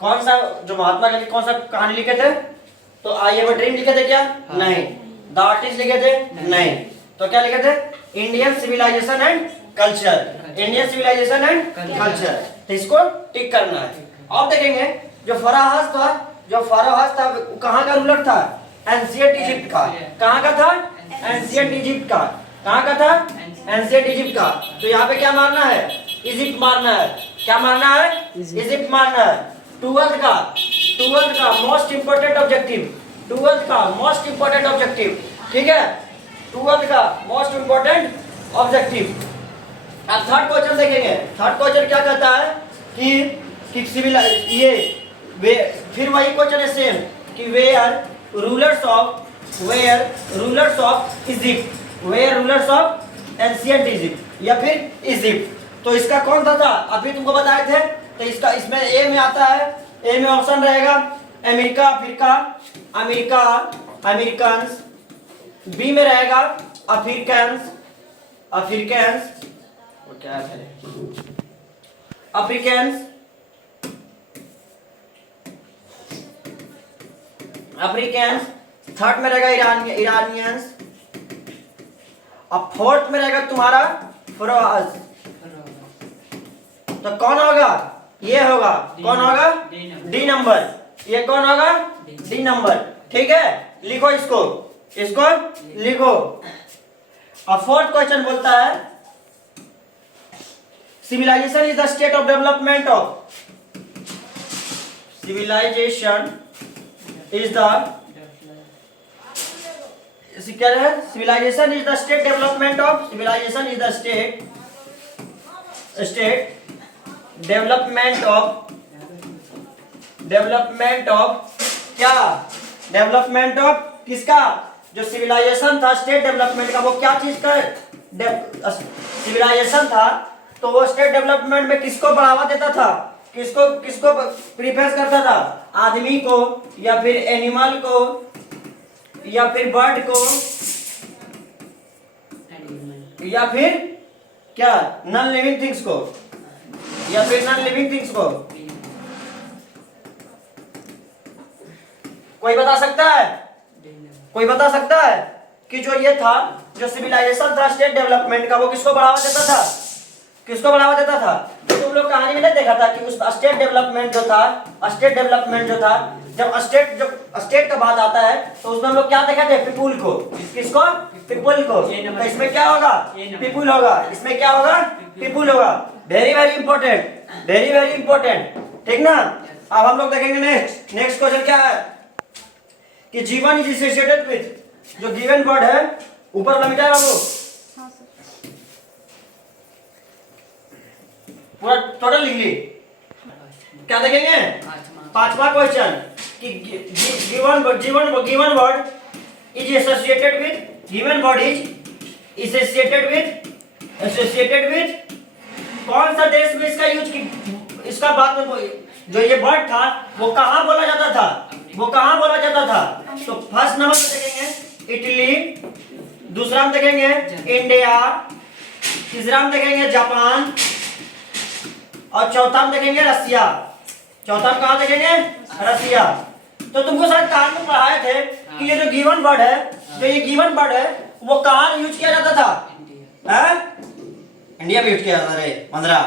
कौन सा जो महात्मा गांधी कौन सा कहानी लिखे थे? तो आई एम अ ड्रीम लिखे थे क्या? नहीं। द आर्टिस्ट लिखे थे? नहीं। तो क्या लिखे थे? Indian civilization and culture. Indian civilization and culture. तो इसको टिक करना है। अब देखेंगे जो फराहास था वो कहाँ का रूलर था? एंशिएंट इजिप्ट का। कहाँ का था? एंशिएंट इजिप्ट का। कहाँ का था? एंशिएंट इजिप्ट का। तो यहाँ पे क्या मारना है? इजिप्ट मारना है। क्या मारना है? इजिप्ट मारना है। ट्वेल्थ का मोस्ट इंपोर्टेंट ऑब्जेक्टिव। ट्वेल्थ का मोस्ट इंपोर्टेंट ऑब्जेक्टिव, ठीक है? ट्वेल्थ का मोस्ट इंपोर्टेंट ऑब्जेक्टिव। अब थर्ड क्वेश्चन देखेंगे। थर्ड क्वेश्चन क्या कहता है कि सिविल ये वे, फिर वही क्वेश्चन है सेम कि were rulers of ancient Egypt या फिर इजिप्ट। तो इसका कौन सा था? अभी तुमको बताए थे। तो इसका इसमें ए में आता है। ए में ऑप्शन रहेगा अमेरिका, अमेरिकन्स। बी में रहेगा अफ्रीकन्स वो क्या है? अफ्रीकन्स। थर्ड में रहेगा इरानियंस। अब फोर्थ में रहेगा तुम्हारा फरोज। तो कौन होगा? ये होगा। कौन होगा? D number. ये कौन होगा? D number. ठीक है, लिखो इसको लिखो। अब फोर्थ क्वेश्चन बोलता है civilization is the state of development of civilization is the क्या है? Civilization is the state development of civilization is the state development of क्या? डेवलपमेंट ऑफ किसका? जो सिविलाइजेशन था स्टेट डेवलपमेंट का, वो क्या चीज का सिविलाइजेशन था? तो वो स्टेट डेवलपमेंट में किसको बढ़ावा देता था? किसको प्रीफरेंस करता था? आदमी को या फिर एनिमल को या फिर बर्ड को या फिर क्या नॉन लिविंग थिंग्स को कोई बता सकता है कि जो ये था जो सिविलाइजेशन था स्टेट डेवलपमेंट का, वो किसको बढ़ावा देता था? तो तुम लोग कहानी में नहीं देखा था कि उस स्टेट डेवलपमेंट जो था जब स्टेट का बात आता है तो उसमें हम लोग क्या देखा थे? पीपुल को। किसको? पीपुल को। तो इसमें क्या होगा? पीपुल होगा। इसमें क्या होगा? पीपुल होगा। वेरी वेरी इंपॉर्टेंट, ठीक ना? अब हम लोग देखेंगे नेक्स्ट क्वेश्चन क्या है कि जीवन इज एसोसिएटेड विथ जो गिवन वर्ड है ऊपर वाला मिटा रहा वो पूरा टोटल लिख ली। क्या देखेंगे? पांचवा क्वेश्चन कि given word is associated with कौन सा देश में इसका यूज की? इसका बात में जो ये वर्ड था वो कहाँ बोला जाता था? तो फर्स्ट नंबर पे देखेंगे इटली, दूसरा में देखेंगे इंडिया, तीसरा में देखेंगे जापान और चौथा में देखेंगे रसिया। चौथा में कहाँ देखेंगे? रसिया। तो तुमको शायद कहानी में पढ़ाए थे कि ये जो गिवन वर्ड है वो कहाँ यूज किया जाता था? इंडिया में यूज किया जाता रे मंदरा।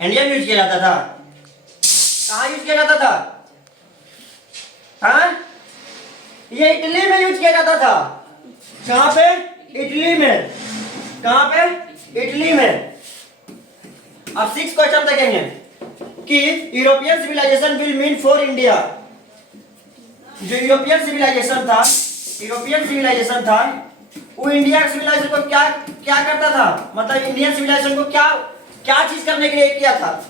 इंडिया में यूज किया जाता था। कहाँ यूज किया जाता था? ये इटली में यूज किया जाता था। कहाँ पे? इटली में। कहाँ पे? इटली में। अब 6 क्वेश्चन देखेंगे कि European civilization will mean for India. जो यूरोपियन सिविलाइजेशन था वो इंडिया सिविलाइजेशन को क्या करता था? मतलब इंडियन सिविलाइजेशन को क्या चीज करने के लिए किया था?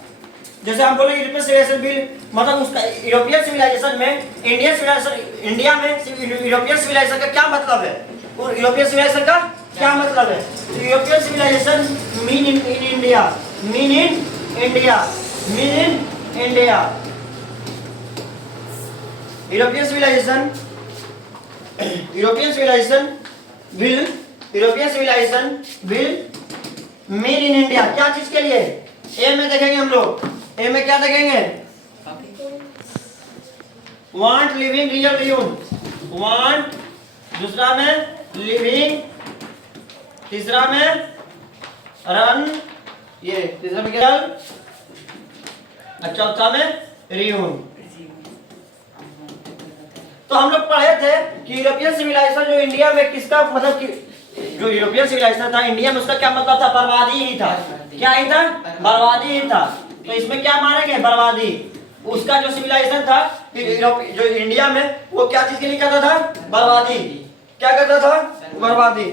जैसे हम बोले यूरोपियन सिविलाइजेशन विल मतलब उसका यूरोपियन सिविलाइजेशन में इंडिया में यूरोपियन सिविलाइजेशन का क्या मतलब है? और यूरोपियन सिविलाइजेशन का क्या मतलब है? European civilization mean in India. European civilization will mean in India. क्या चीज के लिए? ए में देखेंगे हम लोग। ए में क्या देखेंगे? Want living real ruin, want, दूसरा में लिविंग, तीसरा में रन, ये तीसरा में क्या, चौथा में रियून। तो हम लोग पढ़े थे कि यूरोपियन सिविलाइजेशन जो इंडिया में किसका मतलब कि जो यूरोपियन सिविलाइजेशन था इंडिया में, उसका क्या मतलब था, बर्बादी ही था। क्या ही था, बर्बादी ही था। तो इसमें क्या मानेंगे, बर्बादी। उसका जो सिविलाइजेशन था जो इंडिया में, वो क्या चीज के लिए करता था, बर्बादी। क्या करता था, बर्बादी।